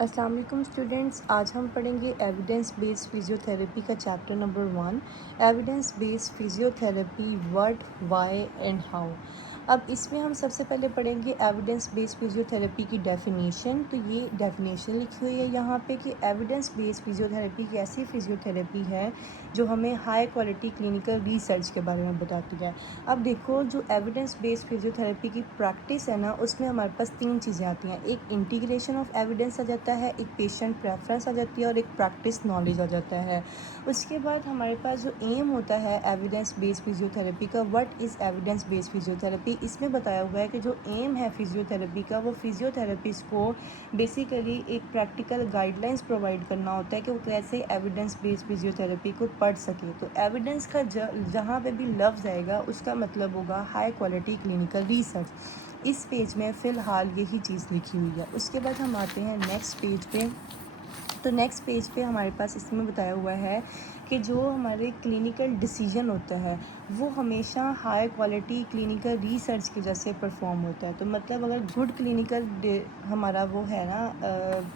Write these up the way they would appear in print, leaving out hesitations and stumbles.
अस्सलाम वालेकुम स्टूडेंट्स। आज हम पढ़ेंगे एविडेंस बेस्ड फिजियोथेरेपी का chapter number 1, evidence based physiotherapy what, why and how. अब इसमें हम सबसे पहले पढ़ेंगे एविडेंस बेस्ड फिजियोथेरेपी की डेफिनेशन। तो ये डेफिनेशन लिखी हुई है यहाँ पे कि एविडेंस बेस्ड फिजियोथेरेपी की ऐसी फिजियोथेरेपी है जो हमें हाई क्वालिटी क्लिनिकल रिसर्च के बारे में बताती है। अब देखो, जो एविडेंस बेस्ड फिजियोथेरेपी की प्रैक्टिस है ना, उसमें हमारे पास 3 चीज़ें आती हैं। एक इंटीग्रेशन ऑफ एविडेंस आ जाता है, एक पेशेंट प्रेफरेंस आ जाती है और एक प्रैक्टिस नॉलेज आ जाता है। उसके बाद हमारे पास जो एम होता है एविडेंस बेस्ड फिजियोथेरेपी का, what is evidence based physiotherapy, इसमें बताया हुआ है कि जो एम है फिजियोथेरेपी का, वो फिजियोथेरेपिस्ट को बेसिकली एक प्रैक्टिकल गाइडलाइंस प्रोवाइड करना होता है कि वो कैसे एविडेंस बेस्ड फिजियोथेरेपी को पढ़ सके। तो एविडेंस का जहाँ पे भी लफ्ज़ आएगा उसका मतलब होगा हाई क्वालिटी क्लिनिकल रिसर्च। इस पेज में फ़िलहाल यही चीज़ लिखी हुई है। उसके बाद हम आते हैं नेक्स्ट पेज पे। तो नेक्स्ट पेज पे हमारे पास इसमें बताया हुआ है कि जो हमारे क्लिनिकल डिसीजन होता है वो हमेशा हाई क्वालिटी क्लिनिकल रिसर्च के जैसे परफॉर्म होता है। तो मतलब अगर गुड क्लिनिकल हमारा वो है ना,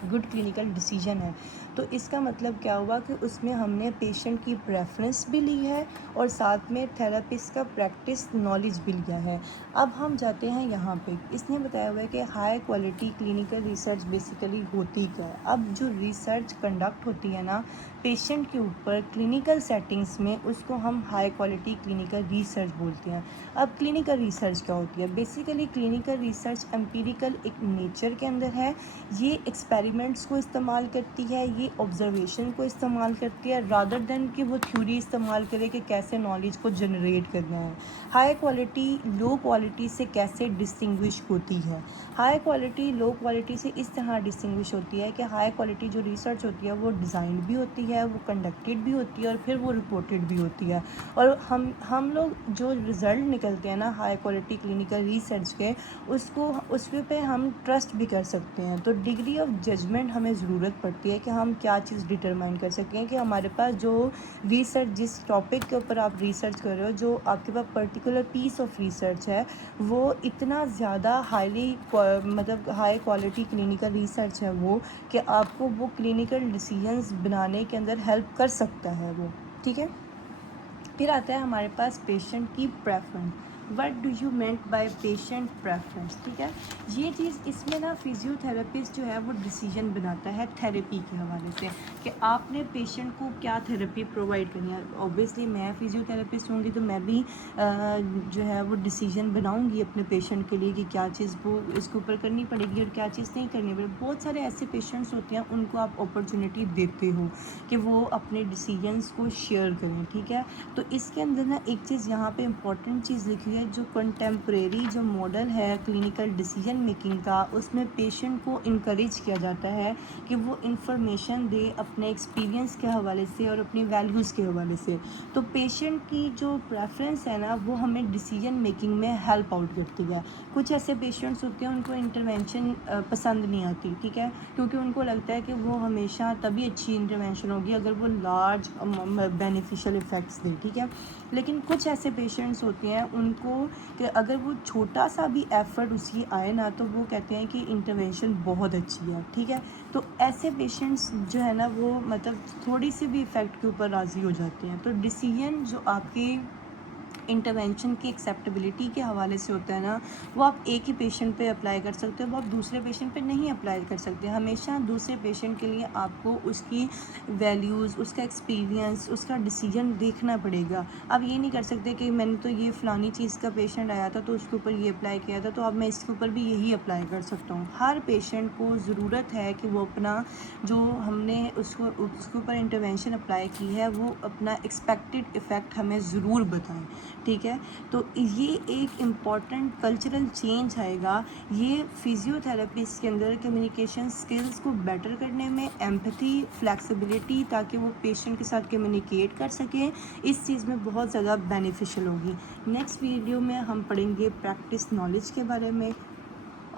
गुड क्लिनिकल डिसीजन है, तो इसका मतलब क्या हुआ कि उसमें हमने पेशेंट की प्रेफरेंस भी ली है और साथ में थेरेपिस्ट का प्रैक्टिस नॉलेज भी लिया है। अब हम जाते हैं यहाँ पे, इसने बताया हुआ है कि high quality clinical research basically होती क्या है। अब जो रिसर्च कंडक्ट होती है ना पेशेंट के ऊपर क्लिनिकल सेटिंग्स में, उसको हम हाई क्वालिटी क्लिनिकल रिसर्च बोलते हैं। अब क्लिनिकल रिसर्च क्या होती है? बेसिकली क्लिनिकल रिसर्च एम्पिरिकल एक नेचर के अंदर है। ये एक्सपेरिमेंट्स को इस्तेमाल करती है, ये ऑब्जर्वेशन को इस्तेमाल करती है, रादर देन कि वो थ्योरी इस्तेमाल करे कि कैसे नॉलेज को जनरेट करना है। हाई क्वालिटी लो क्वालिटी से कैसे डिस्टिंग्विश होती है? हाई क्वालिटी लो क्वालिटी से इस तरह डिस्टिंग्विश होती है कि हाई क्वालिटी जो रिसर्च होती है वो डिज़ाइन भी होती है, वो कंडक्टेड भी होती है और फिर वो रिपोर्टेड भी होती है। और हम लोग जो रिज़ल्ट निकलते हैं ना हाई क्वालिटी क्लिनिकल रिसर्च के, उसको उस पे हम ट्रस्ट भी कर सकते हैं। तो डिग्री ऑफ जजमेंट हमें ज़रूरत पड़ती है कि हम क्या चीज़ डिटरमाइन कर सकें कि हमारे पास जो रिसर्च, जिस टॉपिक के ऊपर आप रिसर्च कर रहे हो, जो आपके पास पर्टिकुलर पीस ऑफ रिसर्च है, वो इतना ज़्यादा मतलब हाई क्वालिटी क्लिनिकल रिसर्च है वो, कि आपको वो क्लिनिकल डिसीजंस बनाने के अंदर हेल्प कर सकता है वो। ठीक है। फिर आता है हमारे पास पेशेंट की preference. What do you meant by patient preference? ठीक है, ये चीज़ इसमें ना फिजियोथेरेपिस्ट जो है वो डिसीजन बनाता है थेरेपी के हवाले से कि आपने पेशेंट को क्या थेरेपी प्रोवाइड करनी है। ऑब्वियसली मैं फिजियोथेरेपिस्ट होंगी तो मैं भी जो है वो डिसीजन बनाऊंगी अपने पेशेंट के लिए कि क्या चीज़ वो इसके ऊपर करनी पड़ेगी और क्या चीज़ नहीं करनी पड़ेगी। बहुत सारे ऐसे पेशेंट्स होते हैं, उनको आप अपॉर्चुनिटी देते हो कि वो अपने डिसीजंस को शेयर करें। ठीक है, तो इसके अंदर ना एक चीज़ यहाँ पे इम्पॉर्टेंट चीज़ लिखी है, जो कंटेम्प्रेरी जो मॉडल है क्लिनिकल डिसीजन मेकिंग का, उसमें पेशेंट को इनकरेज किया जाता है कि वो इंफॉर्मेशन दे अपने एक्सपीरियंस के हवाले से और अपनी वैल्यूज़ के हवाले से। तो पेशेंट की जो प्रेफरेंस है ना वो हमें डिसीजन मेकिंग में हेल्प आउट करती है। कुछ ऐसे पेशेंट्स होते हैं उनको इंटरवेंशन पसंद नहीं आती, ठीक है, क्योंकि उनको लगता है कि वो हमेशा तभी अच्छी इंटरवेंशन होगी अगर वो लार्ज बेनिफिशियल इफ़ेक्ट्स दे। ठीक है, लेकिन कुछ ऐसे पेशेंट्स होते हैं उनको कि अगर वो छोटा सा भी एफर्ट उसकी आए ना तो वो कहते हैं कि इंटरवेंशन बहुत अच्छी है। ठीक है, तो ऐसे पेशेंट्स जो है ना वो मतलब थोड़ी सी भी इफ़ेक्ट के ऊपर राज़ी हो जाते हैं। तो डिसीजन जो आपके इंटरवेंशन की एक्सेप्टेबिलिटी के हवाले से होता है ना, वो आप एक ही पेशेंट पे अप्लाई कर सकते हो, वो आप दूसरे पेशेंट पे नहीं अप्लाई कर सकते। हमेशा दूसरे पेशेंट के लिए आपको उसकी वैल्यूज़, उसका एक्सपीरियंस, उसका डिसीजन देखना पड़ेगा। आप ये नहीं कर सकते कि मैंने तो ये फ़लानी चीज़ का पेशेंट आया था तो उसके ऊपर ये अप्लाई किया था, तो अब मैं इसके ऊपर भी यही अप्लाई कर सकता हूँ। हर पेशेंट को ज़रूरत है कि वो अपना जो हमने उसके ऊपर इंटरवेंशन अप्लाई की है वो अपना एक्सपेक्टेड इफ़ेक्ट हमें ज़रूर बताएं। ठीक है, तो ये एक इम्पॉर्टेंट कल्चरल चेंज आएगा ये फिजियोथेरेपिस्ट के अंदर कम्युनिकेशन स्किल्स को बेटर करने में, एम्पैथी, फ्लेक्सिबिलिटी, ताकि वो पेशेंट के साथ कम्युनिकेट कर सकें, इस चीज़ में बहुत ज़्यादा बेनिफिशियल होगी। नेक्स्ट वीडियो में हम पढ़ेंगे प्रैक्टिस नॉलेज के बारे में।